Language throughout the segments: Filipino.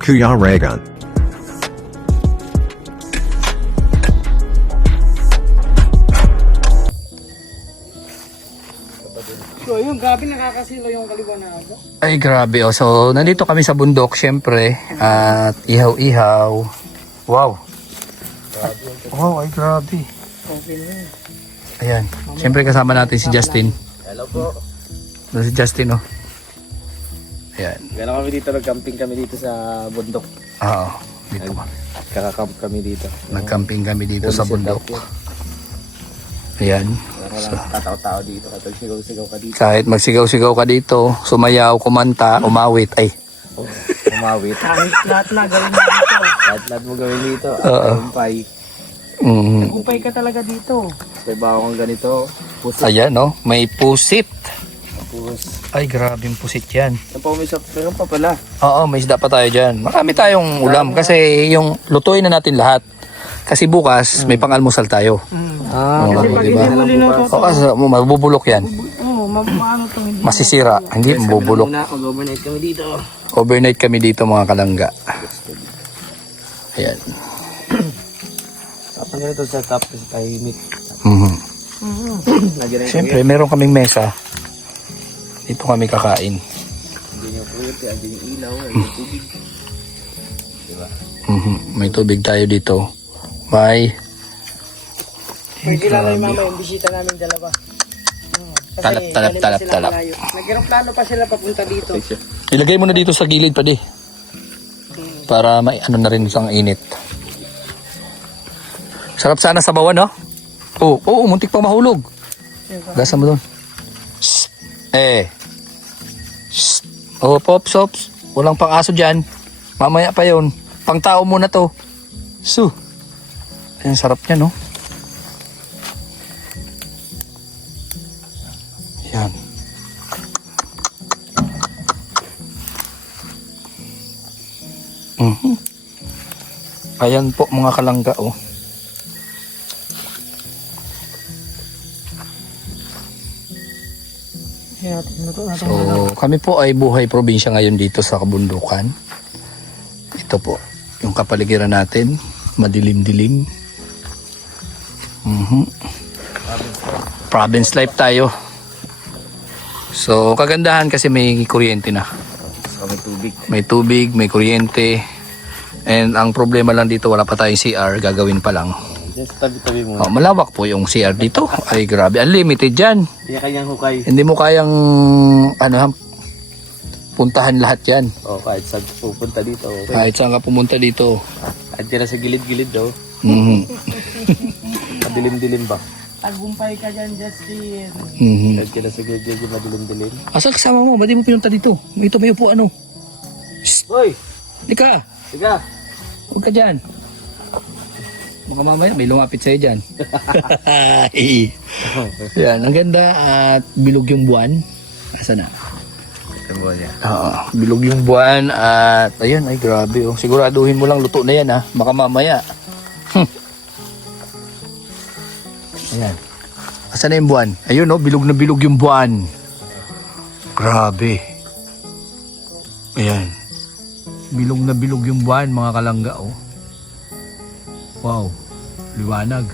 Kuyaregan. So yun, grabe nakakasilo yung kaliwa na ako. Ay grabe oh. So nandito kami sa bundok syempre at ihaw-ihaw. Wow. Wow, ay grabe. Okay na yun. Ayan. Syempre kasama natin si Justin. Hello po. Si Justin oh. Ayan. Gano'n kami dito, nag-camping kami dito sa bundok. Oo. Dito kami. Kaka-camp kami dito. Nag-camping kami dito sa bundok. Ayan. So, tataw-tao dito, kapag sigaw-sigaw ka dito. Kahit magsigaw-sigaw ka dito, sumayaw, kumanta, umawit. Ay. Umawit. Kahit lahat na gawin mo dito. Lahat mo gawin dito. Oo. Kumpay. Kumpay ka talaga dito. May bawang ganito. Puso. Ayan oh. May pusit. Tapos, Ay grabe yung pusit yan. meron pa pala. Oo, may isda pa tayo dyan. Marami tayong ulam kasi yung lutuin na natin lahat. Kasi bukas may pangalmusal tayo. Ah, Oo, Kasi pag diba? hindi mo linuto O kasi mabubulok yan. maano itong hindi. Masisira, hindi mabubulok. Mag-overnight kami dito. Overnight kami dito mga kalangga. Ayan. Tapos ganito sa top, kasi tayo meet. Mhm. Nagyan na Siyempre, meron kaming mesa. Dito kami kakain. Hindi yung puyot, hindi yung ilaw, hindi yung tubig. Diba? Mhm. May tubig tayo dito. May Pwede lang yung mama yung bisita namin dalawa. Kasi Talap, talap, galing pa talap, sila talap. malayo. Nag-aeroplano pa sila papunta dito. ilagay mo na dito sa gilid pa di. Para may ano na rin isang init. Sarap sana sa bawan, no? Oo, muntik pa mahulog. Gasa mo doon. Shh. Shh. Oh, pops, ops. Walang pang aso dyan. Mamaya pa yon. Pang tao muna to. Su. Ayan, sarap niya, no? Yan. Mhm. Ayan po mga kalangga, oh. So, kami po ay buhay probinsya ngayon dito sa kabundukan. Ito po, yung kapaligiran natin, madilim-dilim. Province life tayo. So, kagandahan kasi may kuryente na. So, may tubig. May tubig, may kuryente. And ang problema lang dito, wala pa tayong CR, gagawin pa lang. Just tabi-tabi muna. Oh, malawak po yung CR dito. Ay grabe, unlimited dyan. Kaya kanyang hukay. Hindi mo kayang puntahan lahat yan. Oh, kahit saan pupunta dito. Okay. Kahit saan ka pumunta dito. Kahit dyan sa gilid-gilid daw. Mhm. Madilim-dilim ba? Tagumpay ka dyan, Justin. Mhm. Kahit dyan sa gilid-gilid madilim-dilim. Asa kasama mo? Ba't di mo pinunta dito? Ito may upo ano? Hoy! Di ka. Tiga! Huwag ka dyan. Baka mamaya may lumapit sa'yo dyan. Yan, ang ganda at bilog yung buwan. Asa na? Oo, bilog yung buwan at ayun, ay grabe oh. Siguraduhin mo lang luto na yan ha. Baka mamaya. Ayan. Asa na yung buwan? Ayun oh, bilog na bilog yung buwan. Grabe. Ayan. Bilog na bilog yung buwan mga kalangga oh. Wow. Liwanag.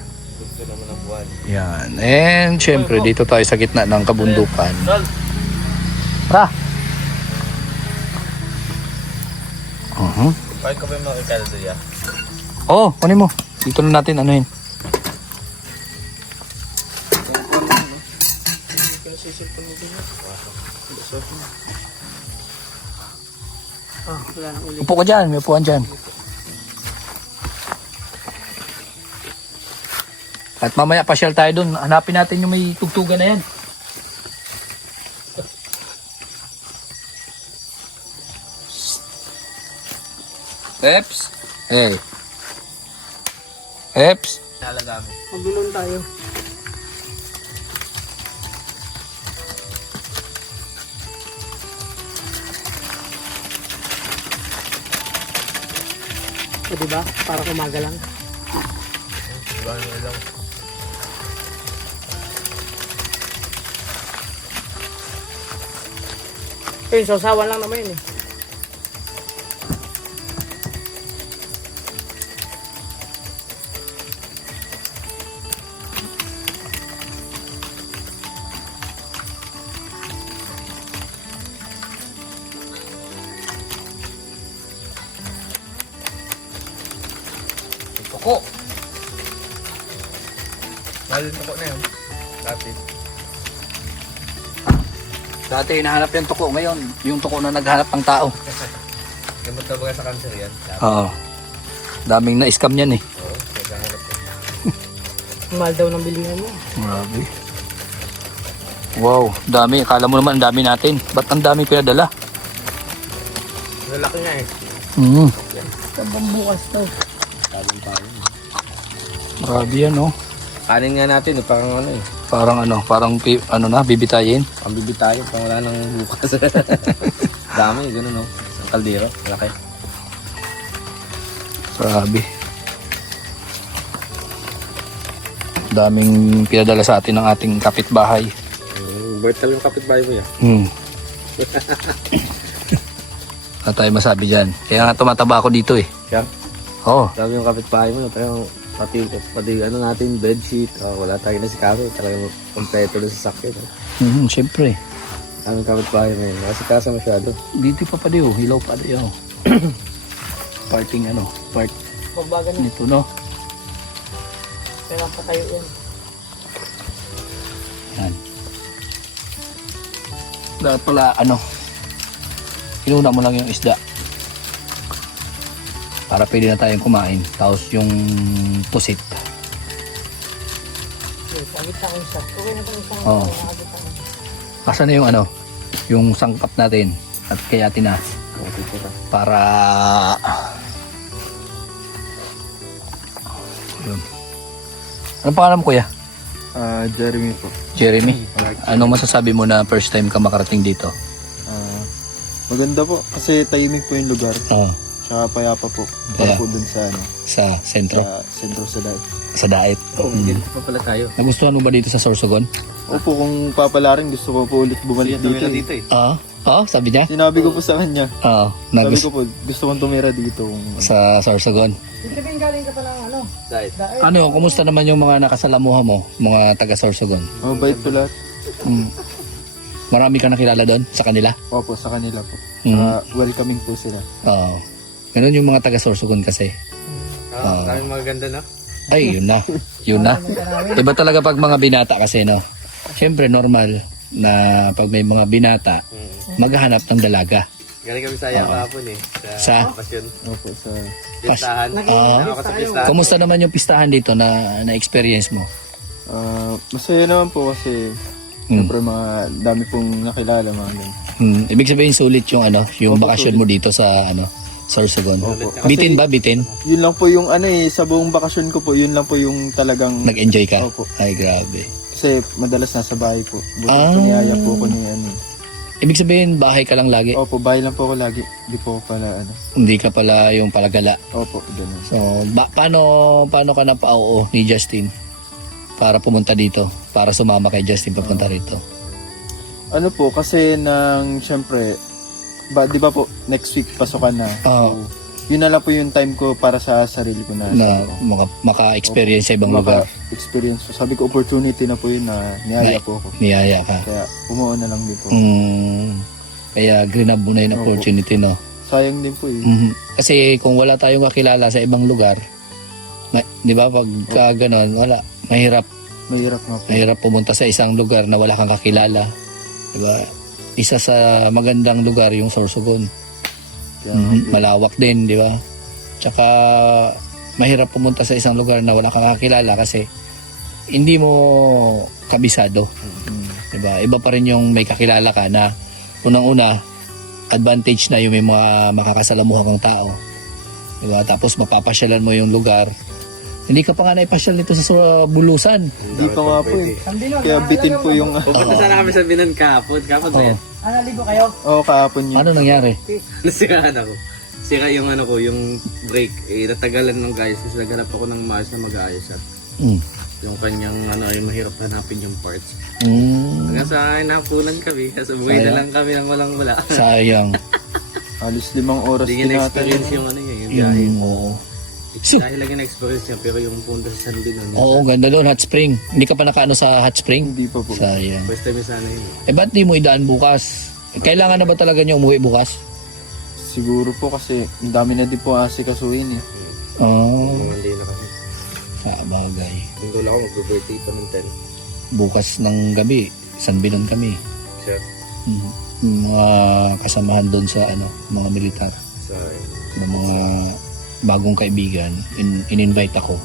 Yan. And syempre dito tayo sa gitna ng kabundukan. Tara. Bakit ka ba yung makikala doon yan? Oh, kunin mo. Dito na natin anuhin. Wala nang uli. Upo ka dyan. May upuan dyan. At mamaya pasyal tayo dun. Hanapin natin yung may tugtugan na yan. Eps. Hey. Eps. Mabilon tayo. O diba? Para kumaga lang. Eh, sausawan lang naman yun eh. Tuko. Mahal yung tuko na yun. Dati. Dati hinahanap yung tuko. Ngayon, yung tuko na naghanap ng tao. Gamot na ba sa cancer yan? Oo. Daming na-scam yan eh. Oo, naghahanap ko. Mahal daw ng bilihan mo. Grabe. Wow, dami. Akala mo naman ang dami natin. Ba't ang dami pinadala? Lalaki nga eh. Sabang bukas to. Sabang tayo. Grabe yan oh. Kanin nga natin, parang ano eh. Parang bibitayin. Pambibi tayo, pang wala nang bukas. Dami, gano'n no. Ang kaldero, malaki. Grabe. Daming pinadala sa atin ng ating kapitbahay. Bertal yung kapitbahay mo yan. Ano tayo masabi dyan? Kaya nga tumataba ako dito eh. Kaya? Oo. Sabi yung kapitbahay mo, pero pati ano natin, bedsheet, wala tayo na si Karo, talagang kompleto na sa sakit. Siyempre. Sabi yung kapitbahay mo yun, kasi kasa masyado. Dito pa pa diyo. Hilaw pa diyo. Parting part Magbaga na. nito no. Kailangan pa tayo yan. Yan. Dapat pala inuna mo lang yung isda. Para pwede na tayong kumain. Tapos yung pusit. Sagit na isa. Okay na itong isang Oo. nakagit ako. Asan na yung yung sangkap natin at kaya tinas para yun. Anong pangalan mo kuya? Jeremy po. Jeremy. Ano masasabi mo na first time ka makarating dito? Maganda po kasi tahimik po yung lugar. Oo. Tsaka payapa po. Para po dun sa Sa sentro. sa sentro sa Daet. Sa Daet. Dito pa pala tayo. Nagustuhan mo ba dito sa Sorsogon? Opo, kung papalarin gusto ko po ulit bumalik dito. eh. Sabi niya? Sinabi ko po sa kanya. Sabi ko po, gusto kong tumira dito. Sa Sorsogon. Hindi ba yung galing ka pa ng Dahil. Daet? Kumusta naman yung mga nakasalamuha mo, mga taga Sorsogon? Mabait po lahat. Marami ka nakilala doon sa kanila? Opo, sa kanila po. Mm. Welcoming po sila. Oo. Ganun yung mga taga Sorsogon kasi. Maraming maganda na. Ay, yun na. Yun na. Iba talaga pag mga binata kasi, no? Siyempre, normal na pag may mga binata, maghahanap ng dalaga. Galing kami sa kahapon eh. Sa? Pasyon. Opo, sa Pistahan. Ako sa pistahan. Kumusta naman yung pistahan dito na experience mo? masaya naman po kasi siyempre mga dami pong nakilala mga ganun. Ibig sabihin sulit yung yung Opo, bakasyon mo dito sa Sorsogon. Opo. Bitin ba? Bitin? Yun lang po yung sa buong bakasyon ko po, yun lang po yung talagang Nag-enjoy ka? Opo. Ay, grabe. Kasi madalas nasa bahay po. Buti po niyaya po ako ni Ibig sabihin, bahay ka lang lagi? Opo, bahay lang po ako lagi. Di po ako pala Hindi ka pala yung palagala. Opo, ganun. So, paano ka napauo ni Justin para pumunta dito? Para sumama kay Justin papunta rito? Ano po, kasi syempre, di ba po, next week pasukan na. Oo. So, yun na lang po yung time ko para sa sarili ko na. Na maka-experience sa ibang lugar. Maka-experience. So, sabi ko, opportunity na po yun na niyaya po ako. Niyaya ka. Kaya, umuo na lang din po. Kaya grinab mo na yung Opo. opportunity, no? Sayang din po eh. Kasi kung wala tayong kakilala sa ibang lugar, di ba, pag gano'n, wala. Mahirap Mahirap nga po. Mahirap pumunta sa isang lugar na wala kang kakilala. Diba? Isa sa magandang lugar yung Sorsogon. Kaya, Malawak din, di ba? Tsaka mahirap pumunta sa isang lugar na wala kang kakilala kasi hindi mo kabisado. Diba? Iba pa rin yung may kakilala ka na unang-una advantage na yung may mga makakasalamuha kang tao. Diba? Tapos mapapasyalan mo yung lugar. Hindi ka pa nga naipasyal nito sa Bulusan. Hindi pa nga po eh. Binon, Kaya bitin po yung... Pupunta sana kami sa Binan kahapon. Kahapon ba yan? Naligo kayo? Oo, kahapon yun. Ano nangyari? Nasiraan ako. Sira yung yung brake. Natagalan ng guys. Tapos naghanap ako ng maayos na mag-aayos siya. Yung kanyang yung mahirap hanapin yung parts. Hanggang sa akin napunan kami. Kasi buhay na lang kami ng walang wala. Sayang. Alis 5 oras Hindi niya na-experience yung yung biyahe. Oo. Dahil lang yung na-experience niya. Pero yung punta sa San Binan. Oo, ganda doon, hot spring. Hindi ka pa nakaano sa hot spring? Hindi pa po. Sayang. First time yung sana yun. Ba't di mo idaan bukas? Kailangan na ba talaga niyo umuwi bukas? Siguro po kasi ang dami na din po asikasuhin eh. Oo. Hindi na kasi. Sabagay. Linggo lang ako mag-birthday pa ng 10. Bukas ng gabi, San Binon kami. Sir, Mga kasamahan doon sa mga militar. sa Ng mga bagong kaibigan, in-invite ako.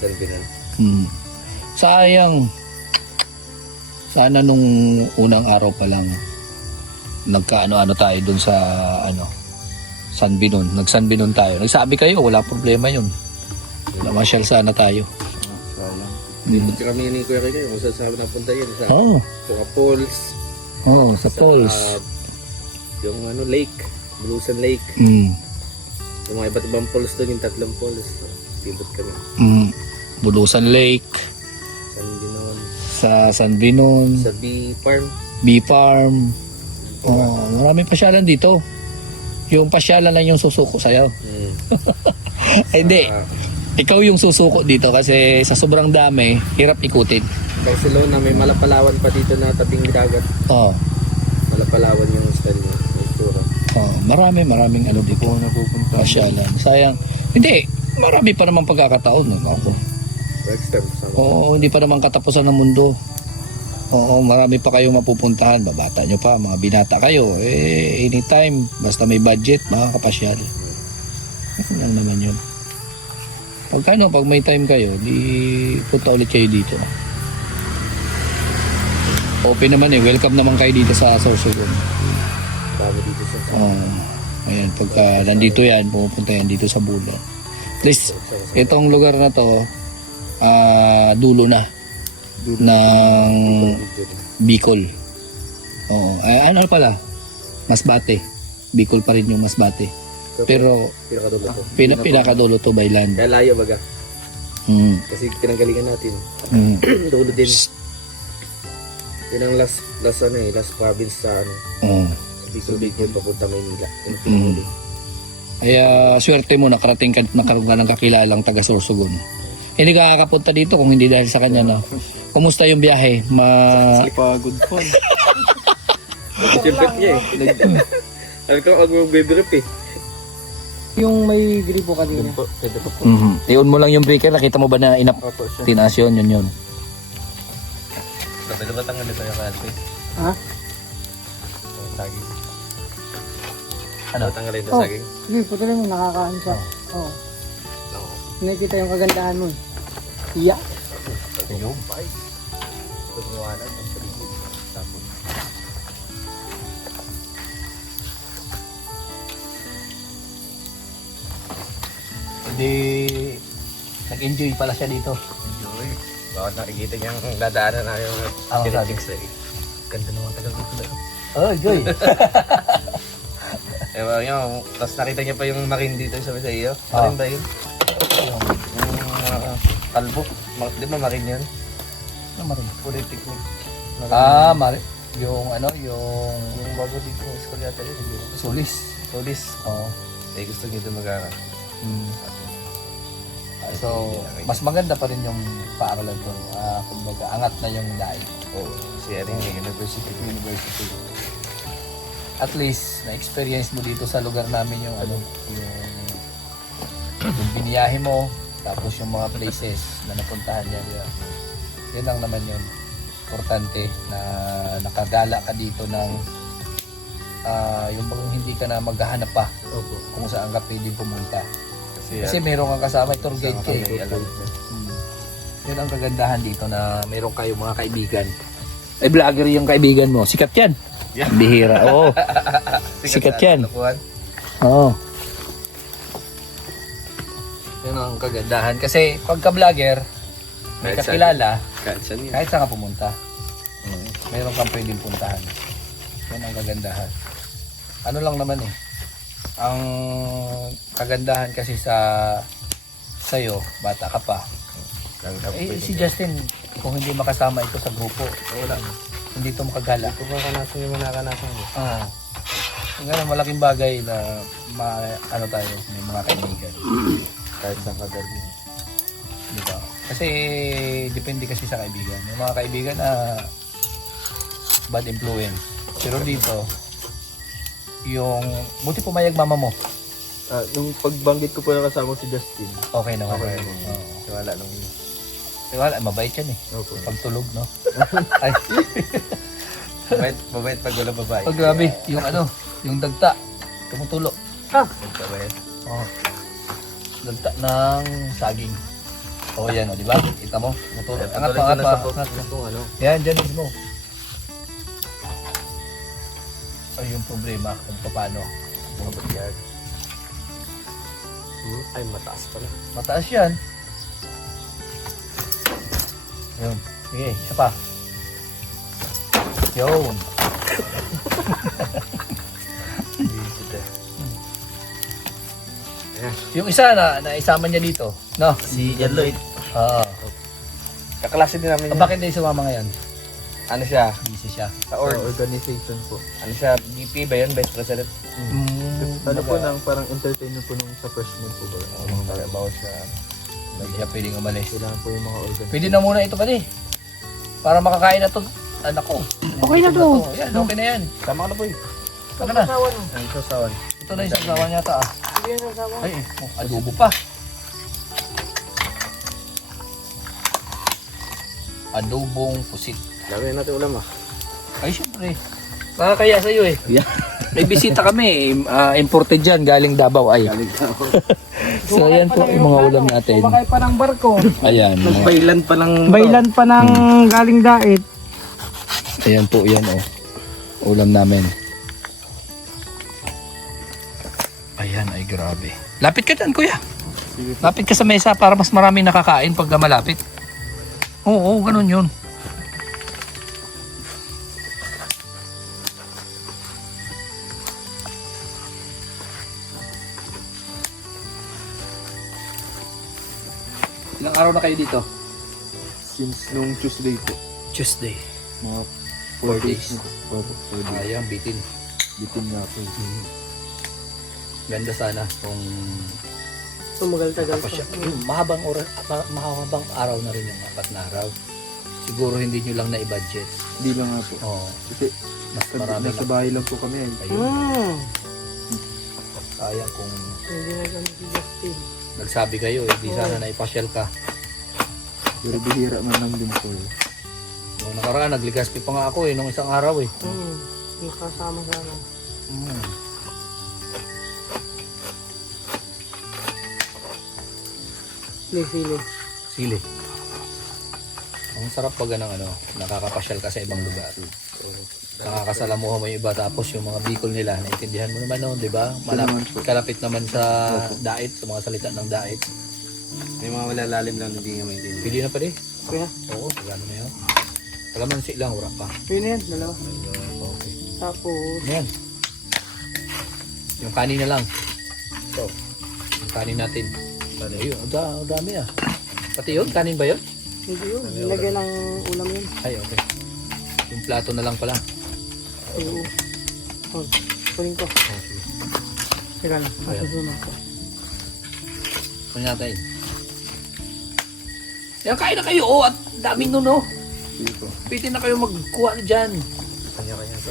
Salvinan. Sayang. Sana nung unang araw pa lang nagkaano-ano tayo dun sa San Binon. Nag-San Binon tayo. Nagsabi kayo, wala problema yun. Namasyal sana tayo. Sayang. Dito kami ni Kuya Kay kung saan saan napunta yun. Sa Oo. Falls. Sa falls. Yung lake. Bulusan Lake. Yung mga iba't ibang falls doon, yung 3 falls. Tibot kami. Bulusan Lake. San Binon. Sa San Binon. Sa Bee Farm. Bee Farm. Maraming pasyalan dito. Yung pasyalan lang yung susuko sa'yo. Ay, hindi. Ikaw yung susuko dito kasi sa sobrang dami, hirap ikutin. Barcelona, may Malapalawan pa dito na tabing dagat. Malapalawan yung style niya. Yung tura. Maraming dito. Napupunta. Pasyalan. Sayang. Hindi. Marami pa naman pagkakataon. Ako. Next time. Sama. Oo, hindi pa naman katapusan ng mundo. Oo, marami pa kayong mapupuntahan. Babata nyo pa, mga binata kayo. Anytime, basta may budget, makakapasyal. Yan lang naman yun. Pag may time kayo, di punta ulit kayo dito. Open naman welcome naman kayo dito sa Sorsogon. Dami dito sa Ayan, pagka nandito yan, pupunta yan dito sa Bulan. At least, itong lugar na to, dulo na ng Bicol. Oo. Ano pala? Masbate. Bicol pa rin yung Masbate. Pero pinakadulo to. pinakadulo to by land. Kaya layo baga. Kasi pinanggalingan natin. Dulo din. Yun ang last province sa Bicol papunta Maynila. Kaya swerte mo nakaroon ka ng kakilalang taga Sorsogon. Hindi ka kakapunta dito kung hindi dahil sa kanya na. Kumusta yung biyahe? Pagod po. Siyempre niya Sabi ko, mag-grip Yung may gripo kanina. Pwede po. I-on mo lang yung breaker. Nakita mo ba na Opo, siya. tinaas yun? Yun. Pwede ba tanggalin tayo kalpe? Ha? Saging. Ano? Tanggalin na Oh. saging? Sige, patuloy mo, nakakaan siya. Oo. Nakikita yung kagandahan mo. Yeah. Ayun. Pagkawalan ng paligid. Tapos. Hindi nag-enjoy pala siya dito. Enjoy. Bakit nakikita niya ang dadaanan na yung sabi? Ganda naman tagal dito. Oh, enjoy. Ewan niyo, tapos nakita niya pa yung marin dito sa iyo. Marin ba yun? Yung kalbo. Di ba marin yun? Ano marin? Puri technique. Marin. Yung Yung bago dito ng school yata yun. Solis. Solis. Oo. Eh gusto niyo ito mag-aaral. So, mas maganda pa rin yung paaralan ko. Kumbaga, angat na yung dahil. Oo. Si Erin, University. At least, na-experience mo dito sa lugar namin yung yung biniyahe mo, tapos yung mga places na napuntahan niya. Yan lang naman yun. Importante na nakagala ka dito ng yung bang hindi ka na maghahanap pa kung saan ka pwedeng pumunta. Kasi meron kang kasama, tour guide ka eh. Yun ang kagandahan dito na meron kayong mga kaibigan. Eh, vlogger yung kaibigan mo. Sikat yan. Yeah. Bihira. Oo. Sikat yan. Oo. Yun ang kagandahan. Kasi pagka vlogger, may Kahit kakilala, Kahit kahit saan ka pumunta. Meron kang pwedeng puntahan. Yan ang kagandahan. Ano lang naman eh. Ang kagandahan kasi sa'yo, bata ka pa. Si Justin, kung hindi makasama ito sa grupo, wala. Hindi ito makagala. Kung makanasan yung manakanasan mo. Ngayon, malaking bagay na tayo, may mga kaibigan. Kahit saan ka dalhin. Diba? Kasi, depende kasi sa kaibigan. May mga kaibigan na bad influence. Pero dito, yung, buti pumayag mama mo Nung pagbanggit ko po na kasama si Justin. Okay naman. Okay. Oo. Wala nung... Wala, mabait yan eh. Opo. Pagtulog, no? Ay, Mabait pag wala babae. oh, grabe. Yung ano, yung dagta. Tumutulo. Mabait. Oh. Dagta ng saging. O yan, o, di ba? Kita mo? Tumutulo. Angat pa, angat pa. Angat pa. Ano? Yan, dyan mismo. Ay, yung problema kung paano. Yan. Ay, mataas pala. Mataas yan. Yun. Sige, isa pa. Yun. Yung isa na isama niya dito. No? Si Jan Lloyd. Oo. Kaklase din namin. Bakit hindi sumama ngayon? Ano siya? Busy siya. Sa Sa org. organization po. Ano siya? VP ba yun? Vice President? Ano po nang parang entertainer po nung sa freshman po ba? Mga bawal siya. Hindi siya pwedeng umalis. Kailangan po yung mga organization. Pwede na muna ito pati. Para makakain na to. Anak ko. Okay na to. Yan, okay na yan. Tama ka na, boy. Saka na. Sasawa no. Ang sasawan. Ito na yung sasawan yata ah. Hindi yan sasawa. Ay, adobo pa. Adobong pusit. Gawin natin ulam ah. Ay, syempre. Nakakaya sa'yo eh. May bisita kami. Imported dyan. Galing Davao ay. So, ayan po yung mga ulam natin. Sumakay pa ng barko. Ayan. Bailan pa ng... Bailan pa ng galing dait. Ayan po, yan oh. Ulam namin. Ayan, ay grabe. Lapit ka dyan, kuya. Lapit ka sa mesa para mas maraming nakakain pag malapit. Oo, ganun yun. Ilang araw na kayo dito? Since nung Tuesday po. Tuesday. Mga 4 4 days. days. na po. 4 days. Ayang bitin. Bitin nga po. Ganda sana kung Sumagal-tagal pa. mahabang mahabang araw na rin yung 4 na araw. Siguro hindi nyo lang na-budget. Hindi lang nga po. Oo. Kasi Mas marami nasa na. bahay lang po kami. Ayun. Sayang kung Hindi na ganun si Justin. nagsabi kayo, di sana naipasyal ka. Pero bihira man lang din po. Nung nakaraan, nagligaspi pa nga ako nung isang araw eh. Yung kasama sana. Sili. Sili. Ang sarap pag ng nakakapasyal ka sa ibang lugar. Nakakasalamuha mo yung iba tapos yung mga Bicol nila, naintindihan mo naman noon, di ba? naman po. Kalapit naman sa dait, sa mga salita ng dait. May mga malalalim lang hindi nga maintindihan. Pili na pa di? Kuya, Oo, gano'n na yun. Kalamansi lang, wala pa. yun na yan, dalawa. Okay. Tapos, Ano yan? Yung kanin na lang. Ito. Yung kanin natin. Ayun, ang dami ah. Pati yun, kanin ba yun? hindi yun. Nilagay ng ulam yun. Ay, okay. Yung plato na lang pala. Oo. Oh, kunin ko. Teka lang, masusunod ko. Kunin natin. Yan, kain na kayo. Oh, at daming nun, oh. Sige po. Pwede na kayo magkuha na dyan. Kanya-kanya sa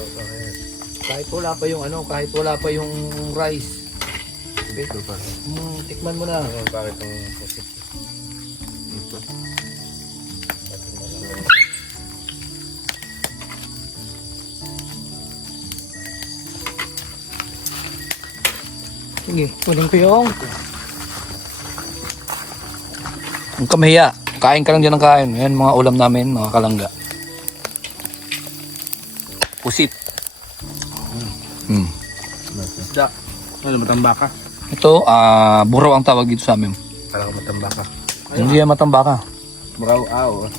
Kahit wala pa yung kahit wala pa yung rice. Ito pa. Tikman mo na. Bakit ang pusit? Ito. Sige, kunin ko yung Huwag ka mahiya. Kain ka lang dyan ng kain. Yan mga ulam namin, mga kalangga. Pusit. Isda. Ano, matambaka? Ito, buraw ang tawag dito sa amin. Parang matambaka. Hindi yan matambaka. Buraw-aw.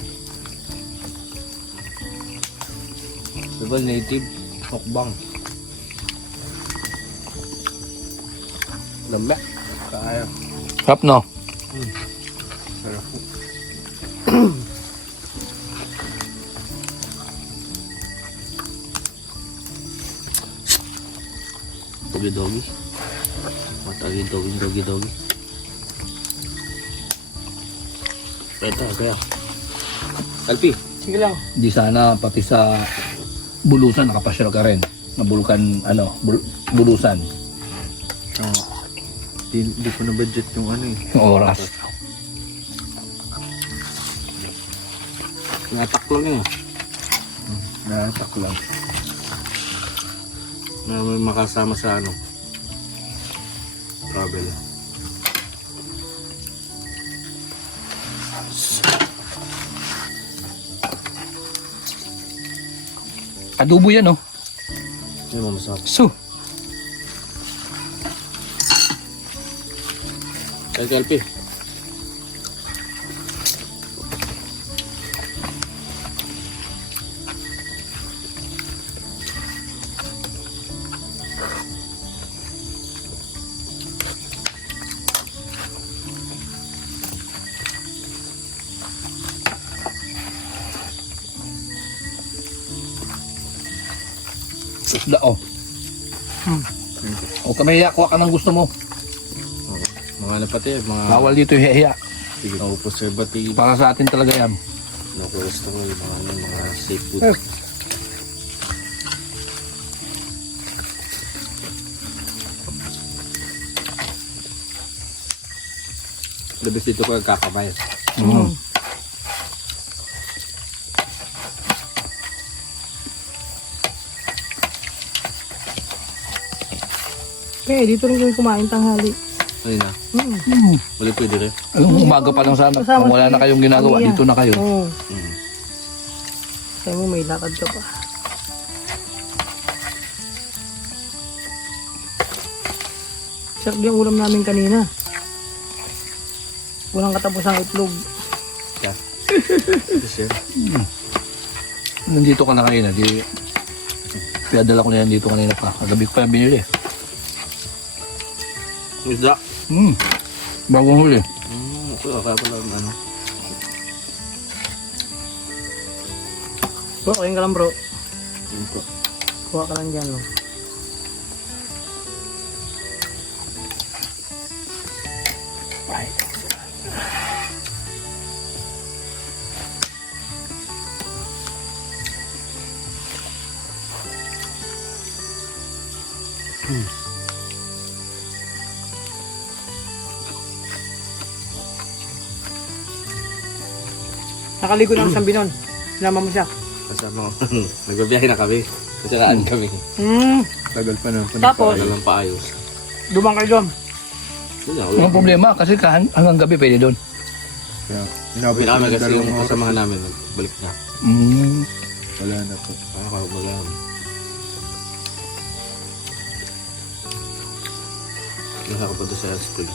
Double native. Mukbang. Lambak. Kaya. Sarap, no? Sarap po. Dogi-dogi. Matagi dogi-dogi. Ito, kaya. Alpi. sige lang. Di sana pati sa bulusan nakapasyal ka rin. Na bulukan, bulusan. Hindi ko na budget yung ano eh. Yung oras. Natak lang yun. Natak lang. Na may makasama sa ano. Travel. Adobo yan, oh. Yun mo masarap. So, Kay Kelpie. isda, oh. Huwag ka mahiya, kuha ka ng gusto mo. Mga ano pati, mga Bawal dito yung hiya. preservative. Para sa atin talaga yan. No cholesterol, mga ano, mga seafood. The best dito ko nagkakamay. Mm. Okay, dito rin kami kumain tanghali. Ayun na. Mm. Wala pwede rin. Alam mo, umaga pa lang sana. Kasama Kung wala si na kayong ginagawa, Pamilya. dito na kayo. Oo. Mm. Sabi mo, may lakad ka pa. Sarap yung ulam namin kanina. Walang katapusang itlog. Yes, sir. Nandito ka na kanina. Pinadala ko na yan dito kanina pa. Kagabi ko pa yan binili. Isda. Bagong huli. Okay, kaya pala ano. Bro, kain ka lang bro. Yun po. Kuha ka lang dyan. No? Nakaligo na ako sa binon. Sinama mo siya. Kasama ko. Nagbabiyahe na kami. Kasiraan kami. Tagal pa na. Tapos, Wala lang paayos. dumang kayo doon. Yun na, Ang problema, kasi hanggang gabi pwede doon. Kaya, Sabi inabot namin yung kasi dalawang yung oras. kasamahan namin, balik na. Wala na po. Wala. Nakakapunta sa school.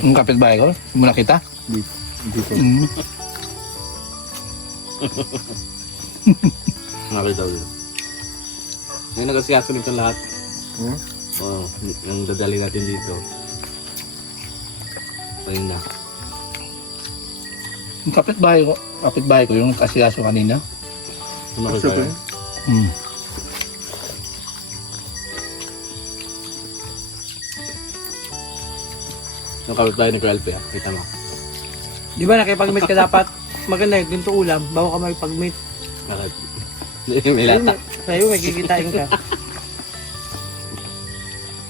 Ang kapitbahay ko, muna kita. Hindi po. Nakakita ko. Ngayon nagkasiyasa nito lahat. Hmm? Oo, yung dadali natin dito. Ayun na. Ang kapitbahay ko, yung kasiyaso kanina. Nakakita Asa ko. po? Yung kapitbahay ni Kuya Alpe, kita mo. Di ba nakipag-meet ka dapat? Maganda yung ganito ulam, bago ka makipag-meet. Bakit? May lata. Sa'yo, may kikitain ka.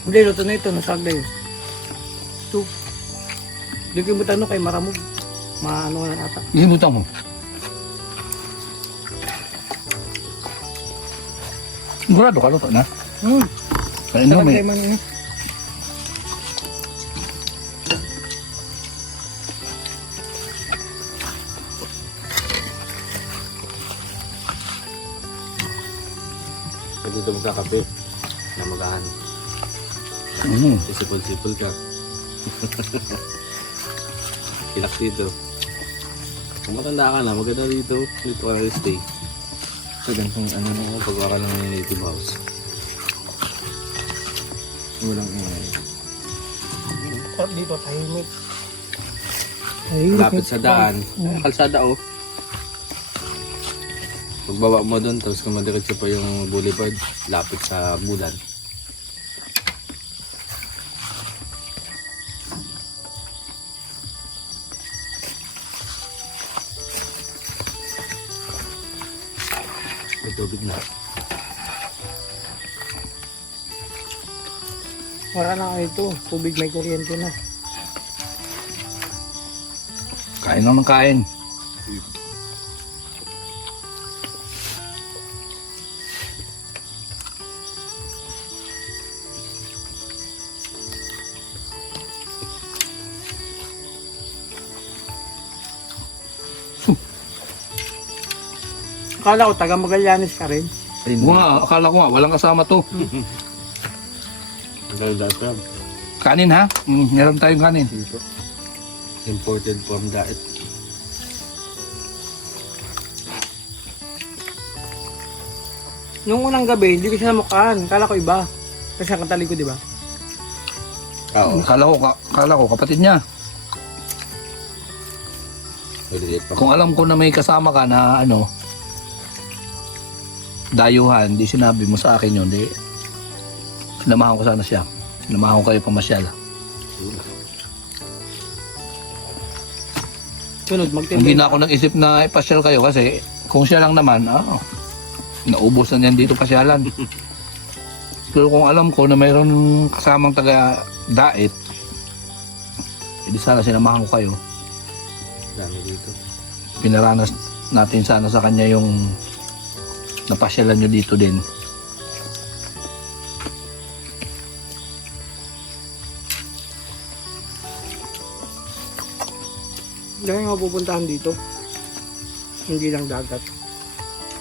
Hindi, luto na ito, nasag na yun. Ito. Hindi ko yung tanong kay Maramog. Maano na ata. Limutan mo. Sigurado ka, luto na. Kain mo, Sarap may tayo man yun. Pwede ito sa kape. Na magahan. Sipol-sipol ka. Relax dito. Kung matanda ka na, maganda dito. Dito ka na stay. Sa ganitong ano na. Ano, pagwa ka ng native house. Walang ingay. Sarap dito, tahimik. Lapit sa daan. Kalsada oh. Pagbaba mo doon, tapos kung madiretso pa yung boulevard, lapit sa bulan. May tubig na. Wala na ito. Tubig may kuryente na. Kain lang ng kain. Akala ko taga Magallanes ka rin. Ayun Oo nga, akala ko nga, walang kasama to. Ang dahil dati yan. Kanin ha? Meron tayong kanin. Imported from Daet. Nung unang gabi, hindi ko siya namukhaan. Akala ko iba. Kasi ang katali ko, di ba? Oo. Akala ko, kapatid niya. Maliliit pa. Kung alam ko na may kasama ka na ano, dayuhan, di sinabi mo sa akin yun, di sinamahan ko sana siya. Sinamahan ko kayo pamasyal. Sunod, Hindi magtindi. na ako nag-isip na ipasyal kayo kasi kung siya lang naman, naubos na niyan dito pasyalan. Pero kung alam ko na mayroon kasamang taga Daet, hindi sana sinamahan ko kayo. Dami dito. Pinaranas natin sana sa kanya yung napasyalan nyo dito din. Dahil nga pupuntahan dito. Hindi lang dagat.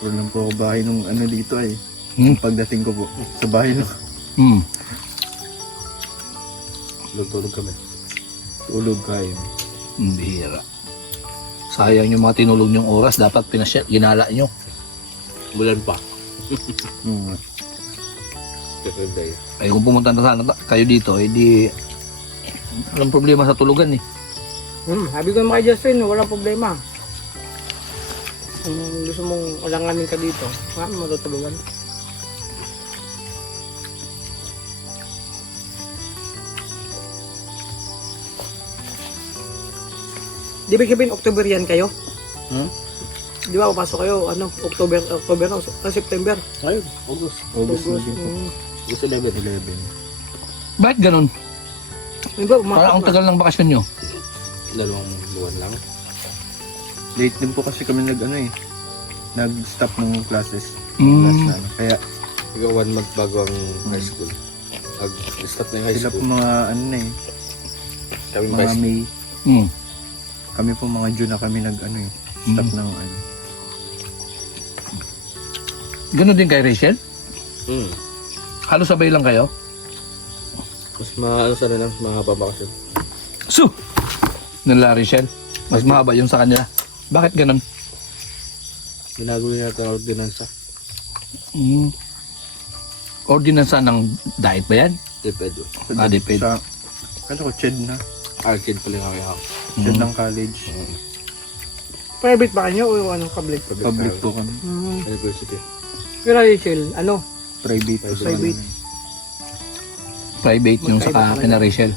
Wala lang po ako bahay nung ano dito eh. Pagdating ko po, sa bahay lang. Tulog kami. Tulog kain. Bihira. Sayang yung mga tinulog nyong oras. Dapat ginala nyo. Bulan pa. Different day. Ay kung pumunta na sana kayo dito, di walang problema sa tulugan eh. Sabi ko naman kay Justin, walang problema. Kung gusto mong alanganin ka dito, matutulungan. Di ba sabihin, October yan kayo? Di ba, papasok kayo, October na, September. Ayun, August. August na din po. August 11. 11. Bakit ganun? Di ba, Parang ang tagal ng bakasyon nyo. 2 buwan lang. Late din po kasi kami nag-stop ng classes. Mm. Last na. Kaya Ikaw 1 month bago ang high school. Pag-start na yung high sila po school. mga Kami mga high school. May. Mm. Kami po mga June na kami stop ng Ganun din kay Rachel? Halos sabay lang kayo? Mas sana lang, mahaba bakasyon. So, nila Rachel, mas mahaba yung sa kanila. Bakit ganun? Ginagawa niya natin ang ordinansa. Ordinansa ng diet ba yan? Depende. Depende. Sa, ano ko, CHED na. Arcade pala yung kami ako. CHED ng college. private ba kayo o anong public? Public po kami. University. Pero Rachel, Private. Private. Private yung sa Magkaiba kina Rachel.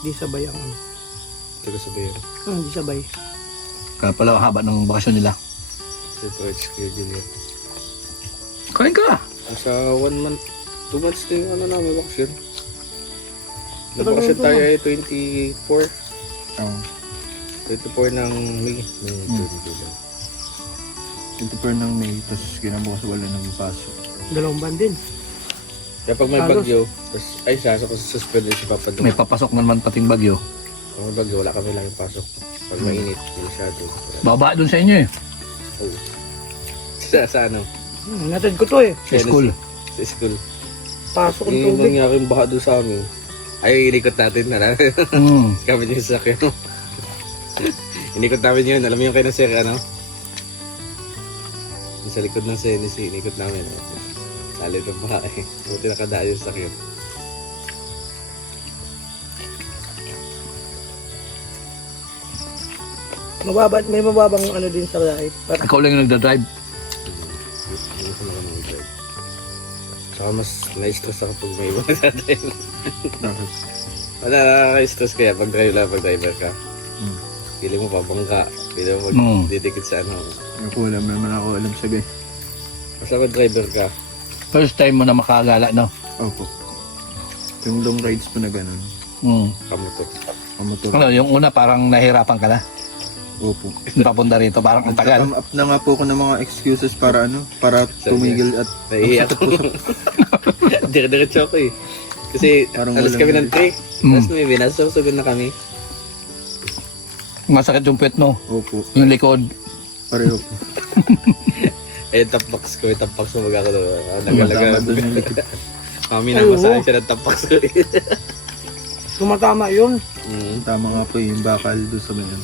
Di sabay ang Taga sa bayan. Di sabay. Kaya pala haba ng bakasyon nila. Separate schedule yun. Kain ka! Sa 1 month, 2 months din yung namin bakasyon. Pero Bakasyon ganito tayo na. ay 24. 24 ng May. May 24 ng May, tapos kinabukas wala nang pasok. 2 buwan din. Kaya pag may Halos. bagyo, tapos ay suspend din si Papa doon. May papasok naman pating bagyo. Pag may bagyo, wala kami lang yung pasok. Pag mainit, hindi masyado. Baba doon sa inyo eh. Oh. Sa ano? Natid ko to eh. Sa school. Sa school. Pasok ang Yung tubig. nangyari yung baha doon sa amin. Ay, inikot natin na. Mm. Kami yung sasakyan. Inikot namin yun. Alam mo yung kayo na sir, ano? Yung sa likod ng CNC, inikot namin. Lalit ng baha eh. Buti nakadaan yung sasakyan. May mababang din sa light. Para Ikaw lang yung nagdadrive. Ano sa mga mga drive. Saka mas na-stress ako pag may iba nagdadrive. Wala, nakaka-stress kaya pag driver ka. Pili mo pabangka. Pili mo magdidikit sa ano. Ako alam naman ako alam sabi. Basta pag driver ka, First time mo na makagala, no? Opo. Yung long rides po na ganun. Kamutok. Kamotor. Ano, yung una parang nahirapan ka na. Opo. Papunta rito, parang ang tagal. Nag-come up na nga po ako ng mga excuses para para tumigil at Naiiyak po. Dire-diretso ako eh. Kasi Parang alas walang kami ng 3. Mm. Tapos may binasasugan na kami. Masakit yung puwet mo, opo. yung likod. Pareho po. Eh, tampax ko. Tampax mo mag ako. Tama Nagalaga. doon yung likod. Mami na masahin siya ng tampax ko eh. Tumatama yun. Tama nga po yung bakal doon sa ganun.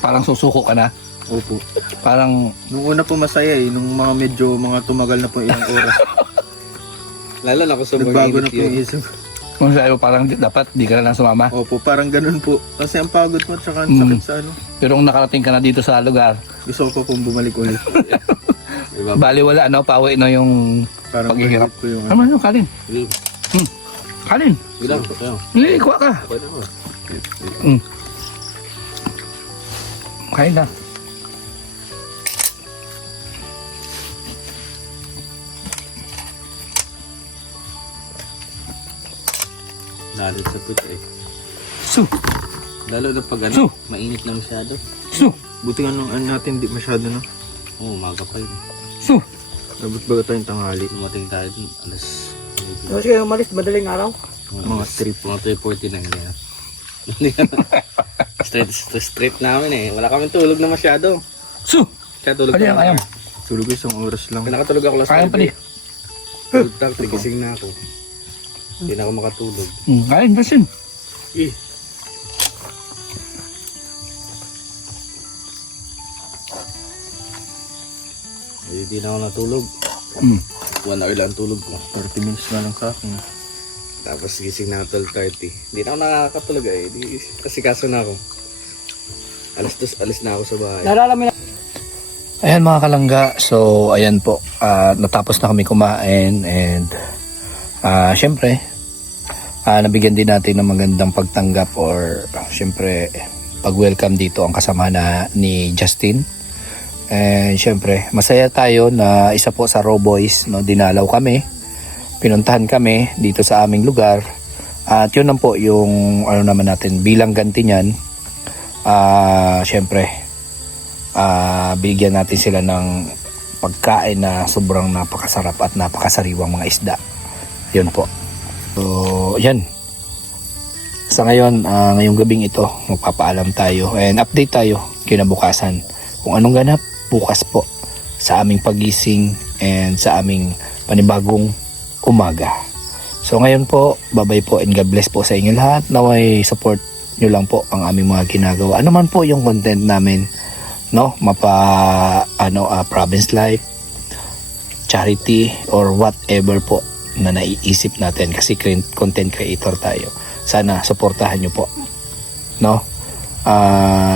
Parang susuko ka na. Opo. Parang, Nung una po masaya eh. Nung medyo tumagal na po ilang oras. Lalo na ako sa Nagbago na mga po yung isip. kung sa'yo parang dapat di ka na lang sumama. Opo, parang ganun po. Kasi ang pagod mo at saka ang Mm. sakit sa Pero kung nakarating ka na dito sa lugar, Gusto ko pa pong bumalik ulit. bali wala, pawi na yung Parang paghihirap. po yung Ano yung kalin? Kalin. Bilang, kayo. Hindi, kuha ka. Okay na ko. Kain na. Lalit sa puto eh. Su! Lalo na pag So. mainit na masyado. Su! Buti nga nung natin di masyado na. Oo, umaga pa yun. Su! Nabot ba tayong tanghali? Dumating tayo dun, alas... Kasi kayo umalis, madaling araw. Mga trip. Mga 3:40 na hindi na. Straight namin eh. Wala kami tulog na masyado. Su! Kaya tulog Kaya, kaya. Tulog isang oras lang. Nakatulog ako last Kaya pa di. Tulog tapos tigising na ako. Hindi na ako makatulog. Kain, basin. Eh. Hindi na ako natulog. 1 hour lang tulog ko. 30 minutes na lang sa akin. Tapos gising na ako 12:30. Hindi na ako nakakatulog eh. Kasi kaso na ako. Alas 2, alis na ako sa bahay. Naalala mo na. Ayan mga kalangga, so ayan po, natapos na kami kumain and syempre, nabigyan din natin ng magandang pagtanggap or syempre, pag-welcome dito ang kasama na ni Justin. And syempre, masaya tayo na isa po sa Raw Boys, no, dinalaw kami, pinuntahan kami dito sa aming lugar at yun lang po yung ano naman natin bilang ganti niyan. Syempre, bigyan natin sila ng pagkain na sobrang napakasarap at napakasariwang mga isda. Yun po. So, yan. Sa ngayon, ngayong gabing ito, magpapaalam tayo and update tayo kinabukasan kung anong ganap bukas po sa aming pagising and sa aming panibagong umaga. So ngayon po, bye-bye po and God bless po sa inyo lahat. Naway support nyo lang po ang aming mga ginagawa. Ano man po yung content namin, no, province life, charity or whatever po na naiisip natin kasi content creator tayo. Sana suportahan nyo po, no.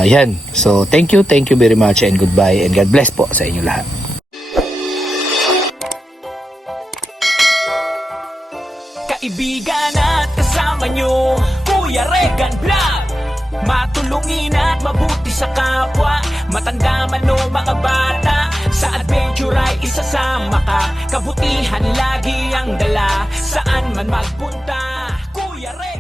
Yan, so thank you very much and goodbye and God bless po sa inyo lahat. Kaibigan at kasama nyo, Kuya Regan Vlog. Matulungin at mabuti sa kapwa, matanda man o mga bata. Sa adventure ay isasama ka, kabutihan lagi ang dala. Saan man magpunta, Kuya Regan.